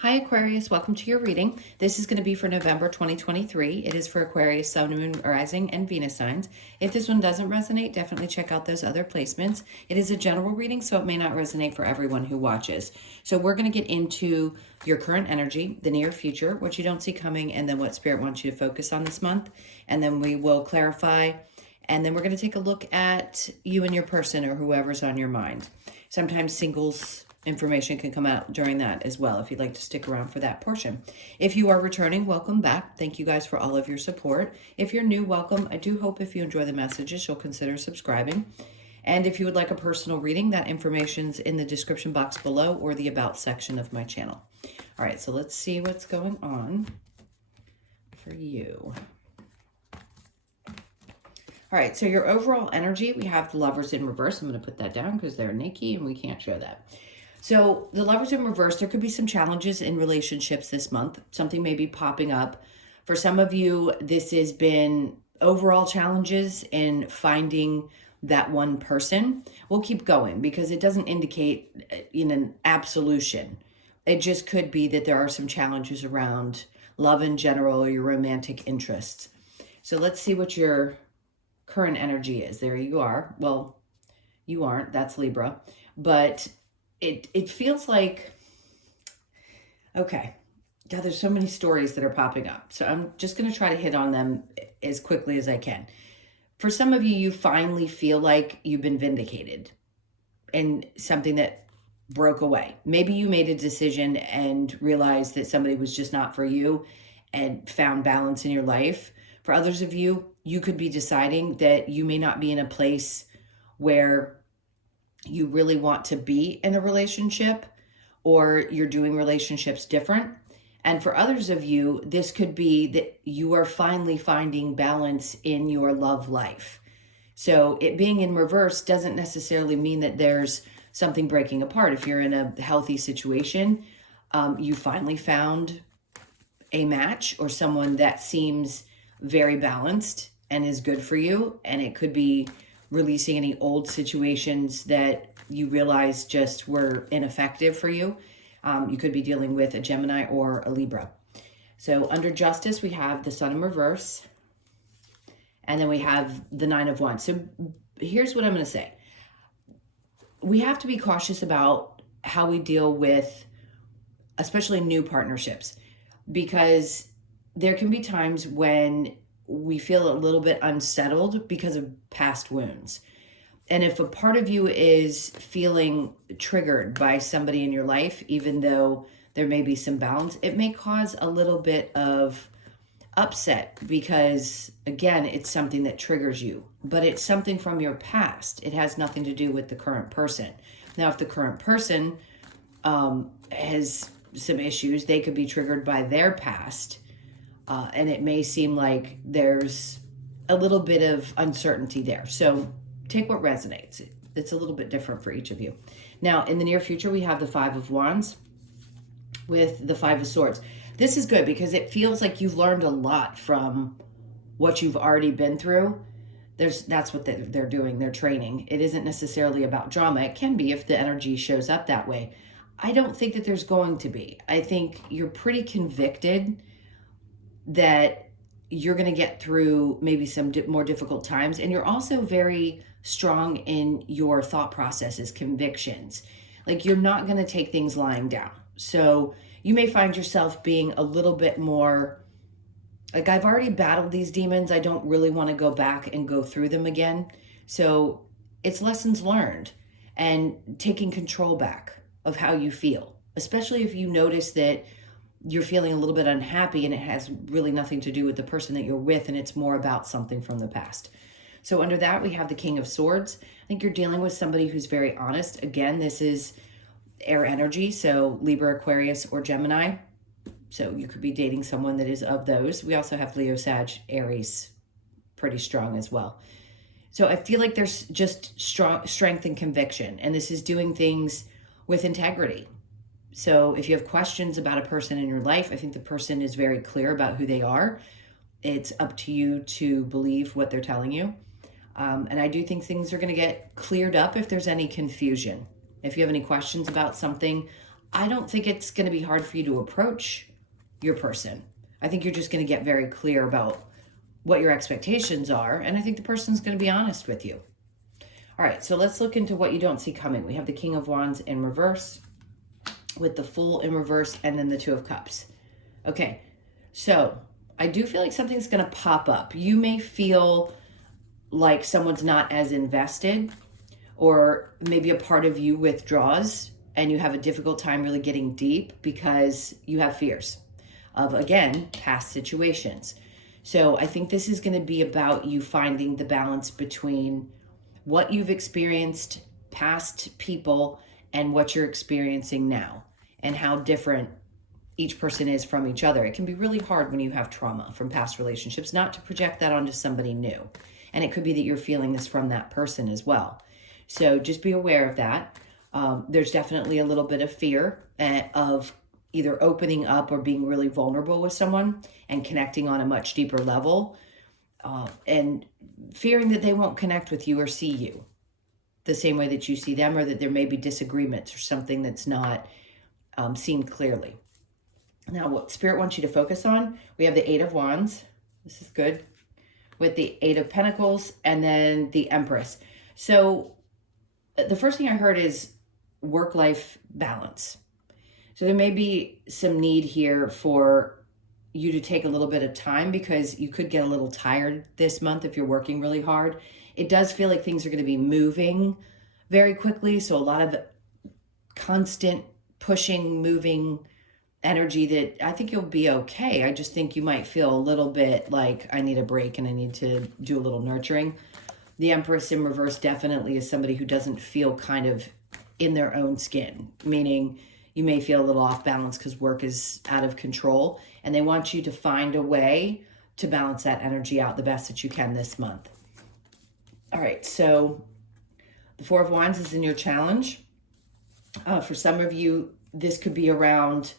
Hi Aquarius, welcome to your reading. This is going to be for November 2023. It is for Aquarius, Sun, Moon, Rising, and Venus signs. If this one doesn't resonate, definitely check out those other placements. It is a general reading, so it may not resonate for everyone who watches. So we're going to get into your current energy, the near future, what you don't see coming, and then what Spirit wants you to focus on this month. And then we will clarify, and then we're going to take a look at you and your person or whoever's on your mind. Sometimes singles information can come out during that as well if you'd like to stick around for that portion. If you are returning, welcome back. Thank you guys for all of your support. If you're new, welcome. I do hope if you enjoy the messages, you'll consider subscribing. And if you would like a personal reading, that information's in the description box below or the about section of my channel. All right, so let's see what's going on for you. All right, so your overall energy, we have the Lovers in reverse. I'm going to put that down because they're Nikki and we can't show that. So the Lovers in reverse, there could be some challenges in relationships this month. Something may be popping up. For some of you, this has been overall challenges in finding that one person. We'll keep going because it doesn't indicate in an absolution. It just could be that there are some challenges around love in general or your romantic interests. So let's see what your current energy is. There you are. Well, you aren't. That's Libra. But it feels like, okay, God, there's so many stories that are popping up. So I'm just going to try to hit on them as quickly as I can. For some of you, you finally feel like you've been vindicated in something that broke away. Maybe you made a decision and realized that somebody was just not for you and found balance in your life. For others of you, you could be deciding that you may not be in a place where you really want to be in a relationship, or you're doing relationships different. And for others of you, this could be that you are finally finding balance in your love life. So it being in reverse doesn't necessarily mean that there's something breaking apart. If you're in a healthy situation, you finally found a match or someone that seems very balanced and is good for you. And it could be releasing any old situations that you realize just were ineffective for you. You could be dealing with a Gemini or a Libra. So under justice, we have the Sun in reverse. And then we have the Nine of Wands. So here's what I'm going to say. We have to be cautious about how we deal with, especially new partnerships, because there can be times when we feel a little bit unsettled because of past wounds. And if a part of you is feeling triggered by somebody in your life, even though there may be some balance, it may cause a little bit of upset because, again, it's something that triggers you, but it's something from your past. It has nothing to do with the current person. Now, if the current person has some issues, they could be triggered by their past. And it may seem like there's a little bit of uncertainty there. So take what resonates. It's a little bit different for each of you. Now, in the near future, we have the Five of Wands with the Five of Swords. This is good because it feels like you've learned a lot from what you've already been through. That's what they're doing. They're training. It isn't necessarily about drama. It can be if the energy shows up that way. I don't think that there's going to be. I think you're pretty convicted that you're going to get through maybe some more difficult times. And you're also very strong in your thought processes, convictions. Like you're not going to take things lying down. So you may find yourself being a little bit more like, I've already battled these demons. I don't really want to go back and go through them again. So it's lessons learned and taking control back of how you feel, especially if you notice that you're feeling a little bit unhappy and it has really nothing to do with the person that you're with, and it's more about something from the past. So under that, we have the King of Swords. I think you're dealing with somebody who's very honest. Again, this is air energy, so Libra, Aquarius, or Gemini. So you could be dating someone that is of those. We also have Leo, Sag, Aries, pretty strong as well. So I feel like there's just strength and conviction, and this is doing things with integrity. So if you have questions about a person in your life, I think the person is very clear about who they are. It's up to you to believe what they're telling you. And I do think things are going to get cleared up if there's any confusion. If you have any questions about something, I don't think it's going to be hard for you to approach your person. I think you're just going to get very clear about what your expectations are, and I think the person's going to be honest with you. All right, so let's look into what you don't see coming. We have the King of Wands in reverse with the Fool in reverse and then the Two of Cups. Okay, so I do feel like something's going to pop up. You may feel like someone's not as invested, or maybe a part of you withdraws and you have a difficult time really getting deep because you have fears of, again, past situations. So I think this is going to be about you finding the balance between what you've experienced, past people, and what you're experiencing now, and how different each person is from each other. It can be really hard when you have trauma from past relationships not to project that onto somebody new. And it could be that you're feeling this from that person as well. So just be aware of that. There's definitely a little bit of fear of either opening up or being really vulnerable with someone and connecting on a much deeper level, and fearing that they won't connect with you or see you the same way that you see them, or that there may be disagreements or something that's not seen clearly. Now, what Spirit wants you to focus on, we have the Eight of Wands. This is good. With the Eight of Pentacles and then the Empress. So the first thing I heard is work-life balance. So there may be some need here for you to take a little bit of time, because you could get a little tired this month if you're working really hard. It does feel like things are going to be moving very quickly. So a lot of constant pushing, moving energy that I think you'll be okay. I just think you might feel a little bit like I need a break and I need to do a little nurturing. The Empress in reverse definitely is somebody who doesn't feel kind of in their own skin, meaning you may feel a little off balance because work is out of control, and they want you to find a way to balance that energy out the best that you can this month. All right, so the Four of Wands is in your challenge. For some of you, this could be around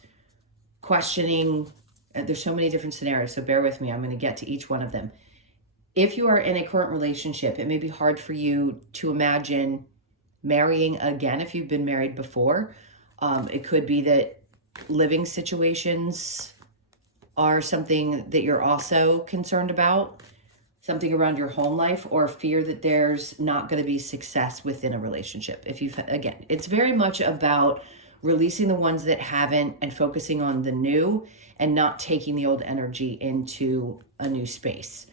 questioning. There's so many different scenarios, so bear with me. I'm going to get to each one of them. If you are in a current relationship, it may be hard for you to imagine marrying again if you've been married before. It could be that living situations are something that you're also concerned about, something around your home life, or fear that there's not going to be success within a relationship. Again, it's very much about releasing the ones that haven't and focusing on the new, and not taking the old energy into a new space.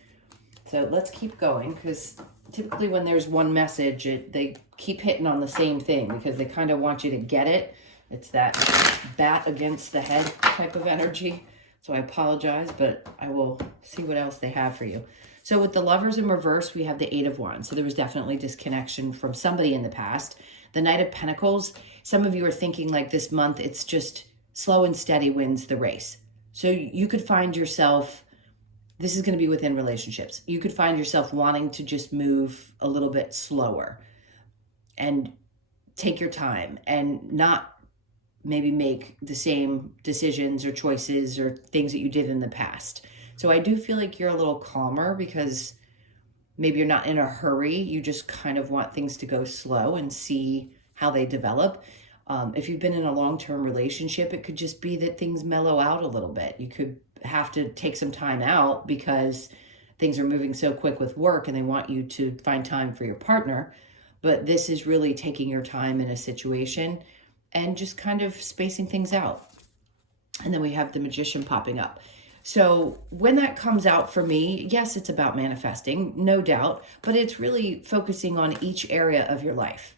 So let's keep going, because typically when there's one message, they keep hitting on the same thing because they kind of want you to get it. It's that bat against the head type of energy. So I apologize, but I will see what else they have for you. So with the Lovers in reverse, we have the Eight of Wands. So there was definitely disconnection from somebody in the past. The Knight of Pentacles, some of you are thinking like this month, it's just slow and steady wins the race. So you could find yourself, this is going to be within relationships, you could find yourself wanting to just move a little bit slower and take your time and not maybe make the same decisions or choices or things that you did in the past. So I do feel like you're a little calmer because maybe you're not in a hurry. You just kind of want things to go slow and see how they develop. If you've been in a long-term relationship, it could just be that things mellow out a little bit. You could have to take some time out because things are moving so quick with work and they want you to find time for your partner. But this is really taking your time in a situation and just kind of spacing things out. And then we have the Magician popping up. So when that comes out for me, yes, it's about manifesting, no doubt, but it's really focusing on each area of your life.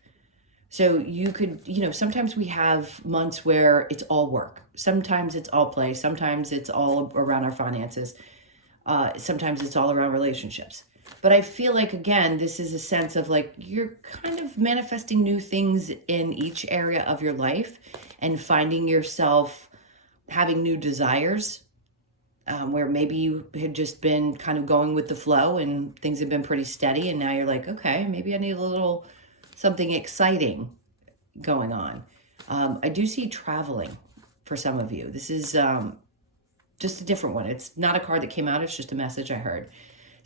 So you could, sometimes we have months where it's all work. Sometimes it's all play. Sometimes it's all around our finances. Sometimes it's all around relationships. But I feel like, again, this is a sense of like you're kind of manifesting new things in each area of your life and finding yourself having new desires, where maybe you had just been kind of going with the flow and things have been pretty steady. And now you're like, okay, maybe I need a little something exciting going on. I do see traveling for some of you. This is just a different one. It's not a card that came out. It's just a message I heard.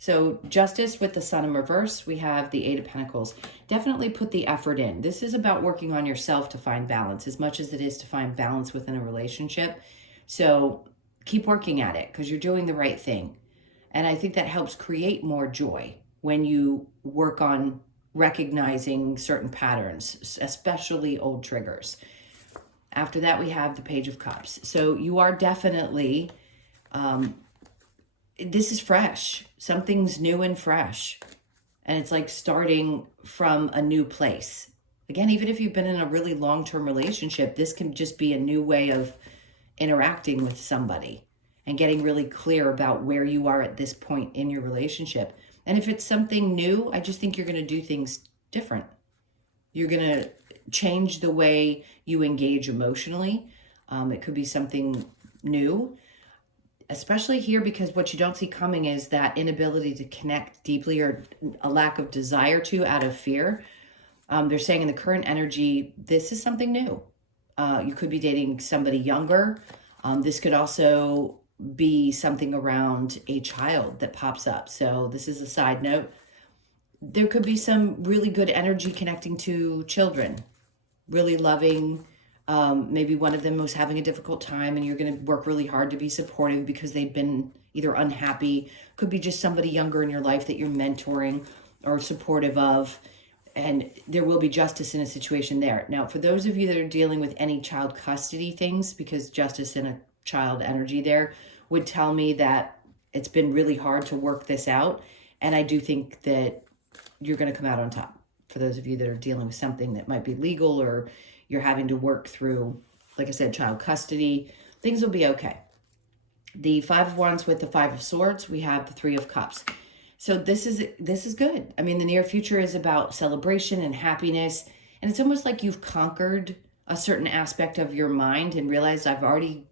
So Justice with the Sun in reverse, we have the Eight of Pentacles. Definitely put the effort in. This is about working on yourself to find balance as much as it is to find balance within a relationship. So keep working at it because you're doing the right thing. And I think that helps create more joy when you work on recognizing certain patterns, especially old triggers. After that, we have the Page of Cups. So you are definitely, this is fresh. Something's new and fresh. And it's like starting from a new place. Again, even if you've been in a really long-term relationship, this can just be a new way of interacting with somebody and getting really clear about where you are at this point in your relationship. And if it's something new, I just think you're going to do things different. You're going to change the way you engage emotionally. It could be something new, especially here, because what you don't see coming is that inability to connect deeply or a lack of desire to out of fear. They're saying in the current energy, this is something new. You could be dating somebody younger. This could also be something around a child that pops up. So this is a side note. There could be some really good energy connecting to children, really loving. Maybe one of them was having a difficult time and you're going to work really hard to be supportive because they've been either unhappy. Could be just somebody younger in your life that you're mentoring or supportive of. And there will be justice in a situation there. Now, for those of you that are dealing with any child custody things, because justice in a child energy there would tell me that it's been really hard to work this out. And I do think that you're going to come out on top. For those of you that are dealing with something that might be legal or you're having to work through, like I said, child custody, things will be okay. The Five of Wands with the Five of Swords, we have the Three of Cups. So this is good. I mean, the near future is about celebration and happiness. And it's almost like you've conquered a certain aspect of your mind and realized I've already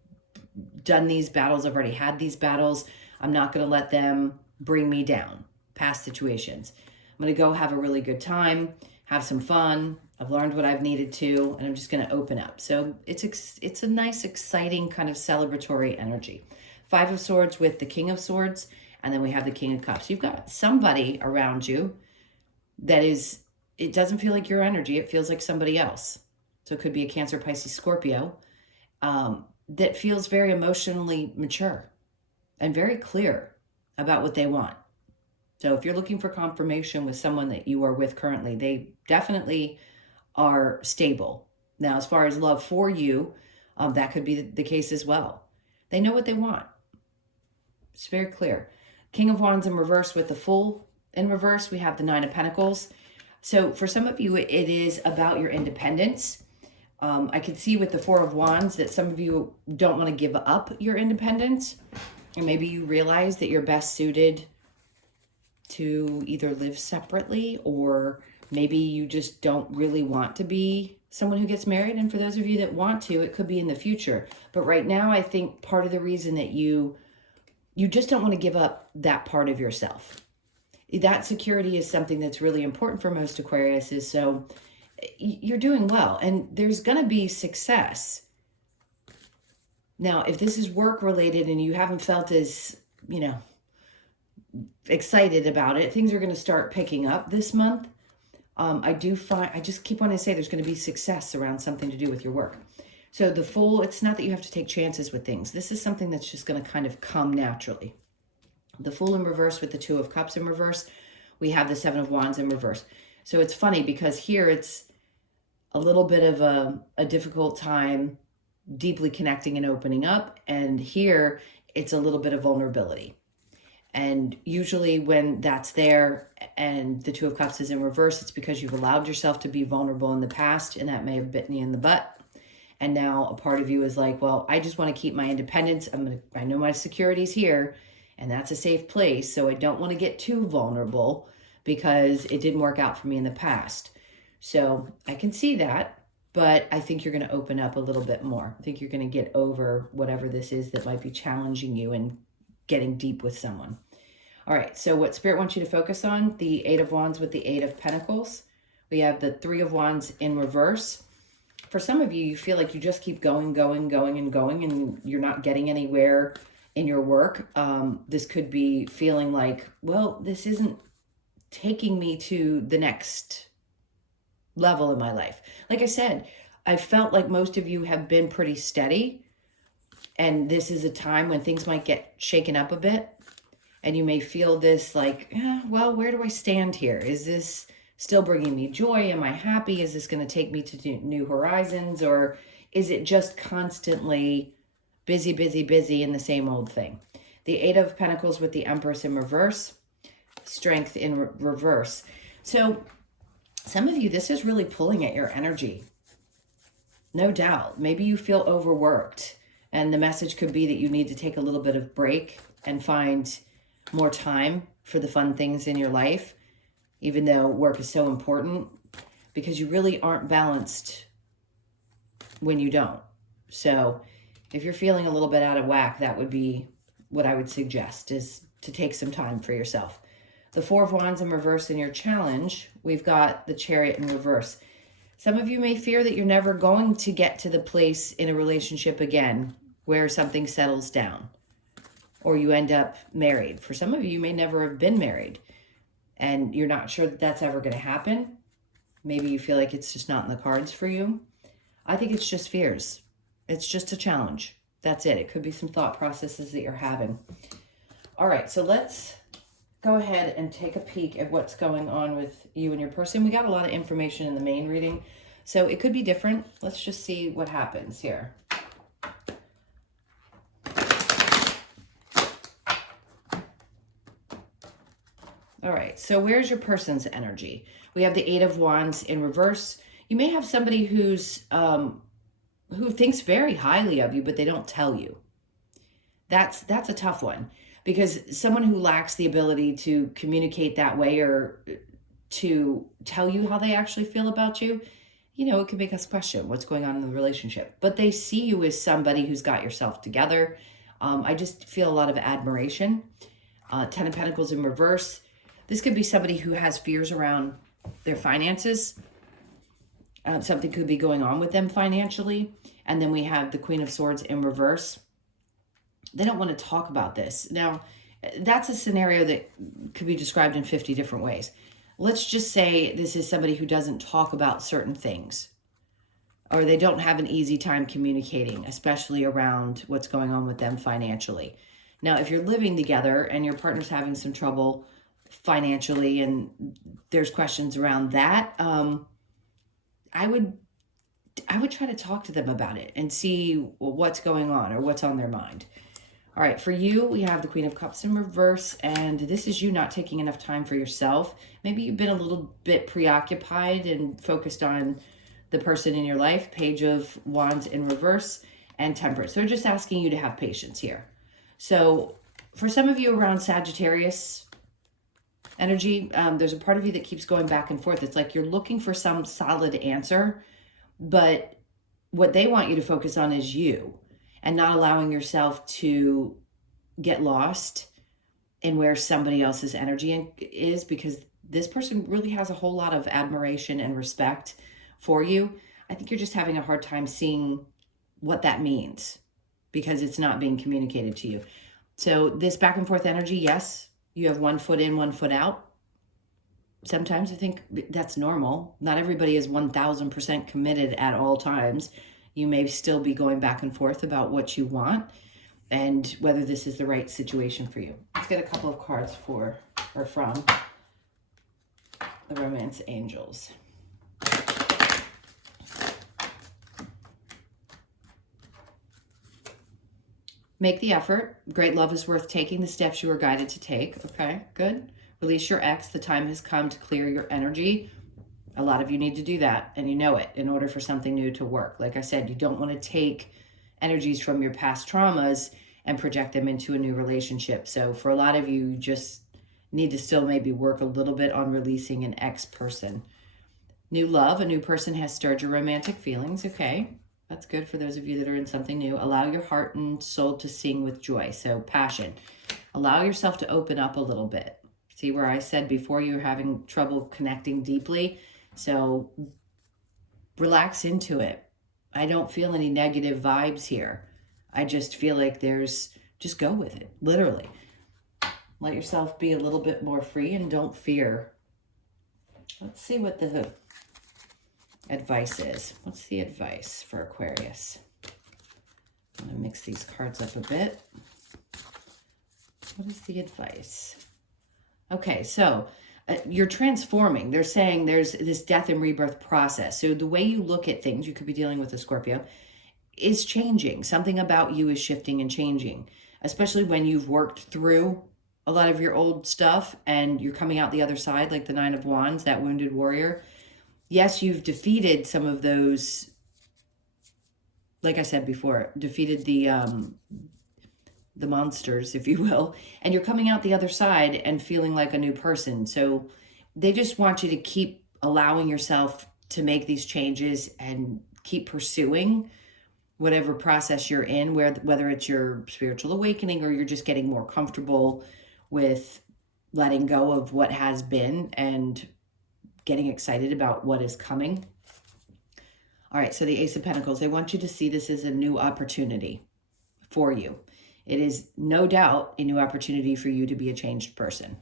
done these battles. I've already had these battles. I'm not going to let them bring me down. Past situations. I'm going to go have a really good time, have some fun. I've learned what I've needed to, and I'm just going to open up. So it's a nice, exciting kind of celebratory energy. Five of Swords with the King of Swords. And then we have the King of Cups. You've got somebody around you that is, it doesn't feel like your energy. It feels like somebody else. So it could be a Cancer, Pisces, Scorpio that feels very emotionally mature and very clear about what they want. So if you're looking for confirmation with someone that you are with currently, they definitely are stable. Now, as far as love for you, that could be the case as well. They know what they want. It's very clear. King of Wands in reverse with the Fool in reverse. We have the Nine of Pentacles. So for some of you, it is about your independence. I can see with the Four of Wands that some of you don't want to give up your independence. And maybe you realize that you're best suited to either live separately, or maybe you just don't really want to be someone who gets married. And for those of you that want to, it could be in the future. But right now, I think part of the reason that you just don't want to give up that part of yourself. That security is something that's really important for most Aquariuses. So you're doing well, and there's going to be success. Now, if this is work related and you haven't felt as, excited about it, things are going to start picking up this month. I just keep wanting to say there's going to be success around something to do with your work. So the Fool, it's not that you have to take chances with things. This is something that's just going to kind of come naturally. The Fool in reverse with the Two of Cups in reverse. We have the Seven of Wands in reverse. So it's funny because here it's a little bit of a difficult time deeply connecting and opening up. And here it's a little bit of vulnerability. And usually when that's there and the Two of Cups is in reverse, it's because you've allowed yourself to be vulnerable in the past, and that may have bitten you in the butt. And now a part of you is like, well, I just want to keep my independence. I know my security's here, and that's a safe place. So I don't want to get too vulnerable because it didn't work out for me in the past. So I can see that, but I think you're going to open up a little bit more. I think you're going to get over whatever this is that might be challenging you and getting deep with someone. All right, so what Spirit wants you to focus on, the Eight of Wands with the Eight of Pentacles. We have the Three of Wands in reverse. For some of you, you feel like you just keep going, and you're not getting anywhere. in your work. This could be feeling like, well, this isn't taking me to the next level in my life. Like I said, I felt like most of you have been pretty steady, and this is a time when things might get shaken up a bit, and you may feel this like, well, where do I stand here? Is this still bringing me joy? Am I happy? Is this going to take me to new horizons? Or is it just constantly busy, busy, busy in the same old thing? The Eight of Pentacles with the Empress in reverse, Strength in reverse. So some of you, this is really pulling at your energy. No doubt. Maybe you feel overworked, and the message could be that you need to take a little bit of break and find more time for the fun things in your life, even though work is so important, because you really aren't balanced when you don't. So if you're feeling a little bit out of whack, that would be what I would suggest, is to take some time for yourself. The Four of Wands in reverse in your challenge, we've got the Chariot in reverse. Some of you may fear that you're never going to get to the place in a relationship again where something settles down or you end up married. For some of you, you may never have been married and you're not sure that that's ever going to happen. Maybe you feel like it's just not in the cards for you. I think it's just fears. It's just a challenge. That's it. It could be some thought processes that you're having. All right, so let's go ahead and take a peek at what's going on with you and your person. We got a lot of information in the main reading, so it could be different. Let's just see what happens here. All right, so where's your person's energy? We have the Eight of Wands in reverse. You may have somebody who's who thinks very highly of you, but they don't tell you. That's a tough one, because someone who lacks the ability to communicate that way or to tell you how they actually feel about you, you know, it can make us question what's going on in the relationship. But they see you as somebody who's got yourself together. I just feel a lot of admiration. Ten of Pentacles in reverse. This could be somebody who has fears around their finances. Something could be going on with them financially. And then we have the Queen of Swords in reverse. They don't want to talk about this. Now, that's a scenario that could be described in 50 different ways. Let's just say this is somebody who doesn't talk about certain things, or they don't have an easy time communicating, especially around what's going on with them financially. Now, if you're living together and your partner's having some trouble financially and there's questions around that, I would try to talk to them about it and see what's going on or what's on their mind. All right, for you, we have the Queen of Cups in reverse, and this is you not taking enough time for yourself. Maybe you've been a little bit preoccupied and focused on the person in your life. Page of Wands in reverse and Temperance. They're just asking you to have patience here. So for some of you around Sagittarius energy, there's a part of you that keeps going back and forth. It's like you're looking for some solid answer, but what they want you to focus on is you, and not allowing yourself to get lost in where somebody else's energy is, because this person really has a whole lot of admiration and respect for you. I think you're just having a hard time seeing what that means because it's not being communicated to you. So this back and forth energy, yes, you have one foot in, one foot out. Sometimes I think that's normal. Not everybody is 1000% committed at all times. You may still be going back and forth about what you want and whether this is the right situation for you. Let's get a couple of cards for or from the Romance Angels. Make the effort. Great love is worth taking the steps you are guided to take. Okay, good. Release your ex. The time has come to clear your energy. A lot of you need to do that, and you know it, in order for something new to work. Like I said, you don't want to take energies from your past traumas and project them into a new relationship. So for a lot of you, you just need to still maybe work a little bit on releasing an ex person. New love. A new person has stirred your romantic feelings. Okay, that's good for those of you that are in something new. Allow your heart and soul to sing with joy. So passion. Allow yourself to open up a little bit. See where I said before you're having trouble connecting deeply? So relax into it. I don't feel any negative vibes here. I just feel like there's Just go with it, literally. Let yourself be a little bit more free and don't fear. Let's see what the advice is. What's the advice for Aquarius? I'm going to mix these cards up a bit. What is the advice? Okay, so you're transforming. They're saying there's this death and rebirth process. So the way you look at things, you could be dealing with a Scorpio, is changing. Something about you is shifting and changing, especially when you've worked through a lot of your old stuff and you're coming out the other side, like the Nine of Wands, that wounded warrior. Yes, you've defeated some of those, like I said before, defeated the monsters, if you will, and you're coming out the other side and feeling like a new person. So they just want you to keep allowing yourself to make these changes and keep pursuing whatever process you're in, whether it's your spiritual awakening or you're just getting more comfortable with letting go of what has been and getting excited about what is coming. All right, so the Ace of Pentacles, they want you to see this as a new opportunity for you. It is no doubt a new opportunity for you to be a changed person.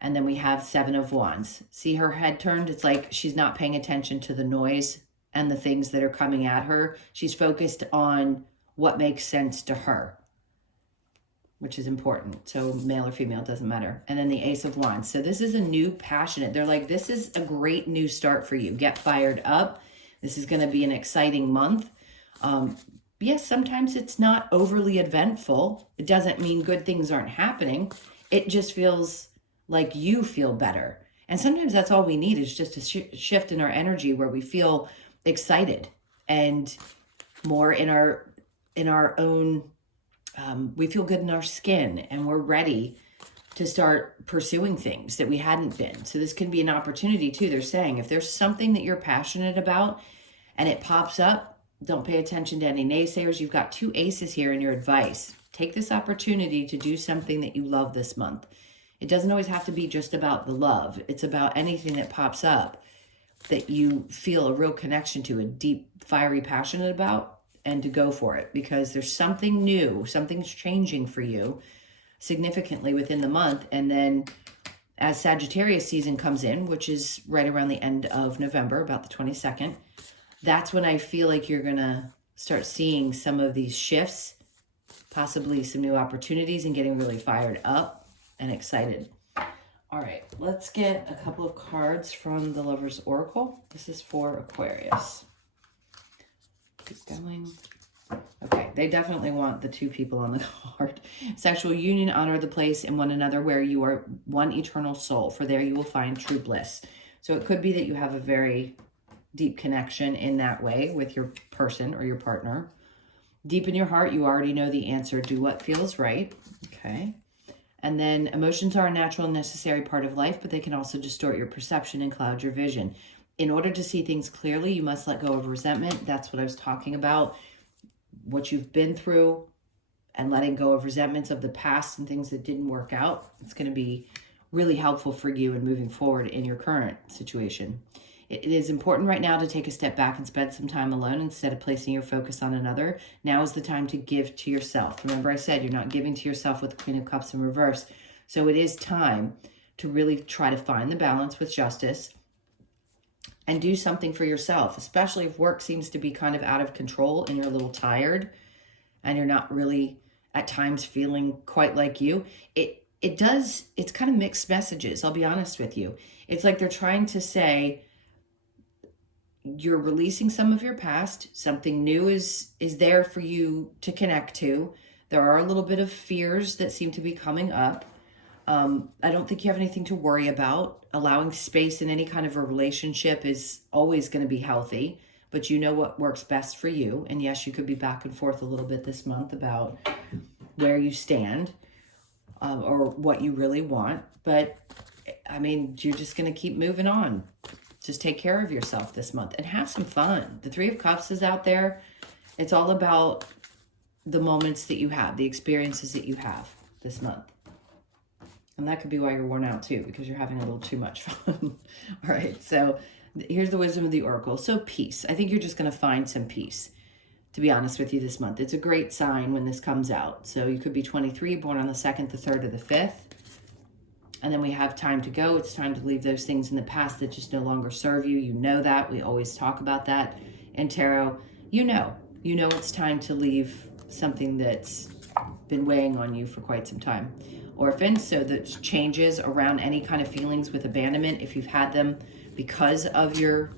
And then we have Seven of Wands. See her head turned? It's like she's not paying attention to the noise and the things that are coming at her. She's focused on what makes sense to her, which is important. So male or female, doesn't matter. And then the Ace of Wands. So this is a new passionate. They're like, this is a great new start for you. Get fired up. This is going to be an exciting month. Yes, sometimes it's not overly eventful. It doesn't mean good things aren't happening. It just feels like you feel better. And sometimes that's all we need, is just a shift in our energy where we feel excited and more in our own, we feel good in our skin and we're ready to start pursuing things that we hadn't been. So this can be an opportunity too. They're saying if there's something that you're passionate about and it pops up, don't pay attention to any naysayers. You've got two aces here in your advice. Take this opportunity to do something that you love this month. It doesn't always have to be just about the love. It's about anything that pops up that you feel a real connection to, a deep, fiery, passionate about, and to go for it, because there's something new, something's changing for you significantly within the month. And then as Sagittarius season comes in, which is right around the end of November, about the 22nd, that's when I feel like you're going to start seeing some of these shifts, possibly some new opportunities, and getting really fired up and excited. All right, let's get a couple of cards from the Lover's Oracle. This is for Aquarius. Keep going. Okay, they definitely want the two people on the card. Sexual union, honor the place in one another where you are one eternal soul, for there you will find true bliss. So it could be that you have a very deep connection in that way with your person or your partner. Deep in your heart, you already know the answer. Do what feels right. Okay. And then emotions are a natural and necessary part of life, but they can also distort your perception and cloud your vision. In order to see things clearly, you must let go of resentment. That's what I was talking about. What you've been through and letting go of resentments of the past and things that didn't work out. It's going to be really helpful for you in moving forward in your current situation. It is important right now to take a step back and spend some time alone instead of placing your focus on another. Now is the time to give to yourself. Remember I said you're not giving to yourself with the Queen of Cups in reverse. So it is time to really try to find the balance with justice and do something for yourself, especially if work seems to be kind of out of control and you're a little tired and you're not really at times feeling quite like you. It's kind of mixed messages, I'll be honest with you. It's like they're trying to say, you're releasing some of your past. Something new is there for you to connect to. There are a little bit of fears that seem to be coming up. I don't think you have anything to worry about. Allowing space in any kind of a relationship is always going to be healthy, but you know what works best for you. And yes, you could be back and forth a little bit this month about where you stand or what you really want. But I mean, you're just going to keep moving on. Just take care of yourself this month and have some fun. The Three of Cups is out there. It's all about the moments that you have, the experiences that you have this month. And that could be why you're worn out too, because you're having a little too much fun. All right, so here's the wisdom of the Oracle. So peace. I think you're just going to find some peace. to be honest with you, this month. It's a great sign when this comes out. So you could be 23, born on the 2nd, the 3rd, or the 5th. And then we have time to go. It's time to leave those things in the past that just no longer serve you. You know that. We always talk about that in tarot. You know it's time to leave something that's been weighing on you for quite some time. Orphan, so the changes around any kind of feelings with abandonment, if you've had them because of your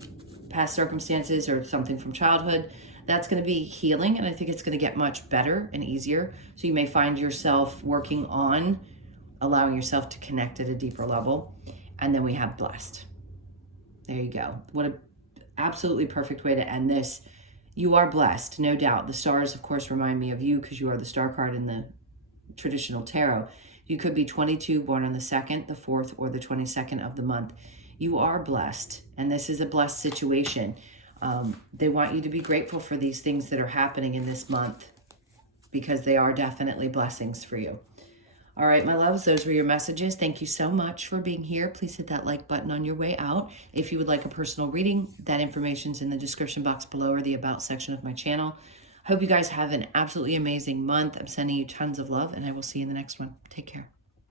past circumstances or something from childhood, that's going to be healing, and I think it's going to get much better and easier. So you may find yourself working on allowing yourself to connect at a deeper level. And then we have blessed. There you go. What a absolutely perfect way to end this. You are blessed, no doubt. The stars, of course, remind me of you because you are the star card in the traditional tarot. You could be 22, born on the 2nd, the 4th, or the 22nd of the month. You are blessed, and this is a blessed situation. They want you to be grateful for these things that are happening in this month because they are definitely blessings for you. All right, my loves, those were your messages. Thank you so much for being here. Please hit that like button on your way out. If you would like a personal reading, that information's in the description box below or the About section of my channel. Hope you guys have an absolutely amazing month. I'm sending you tons of love, and I will see you in the next one. Take care.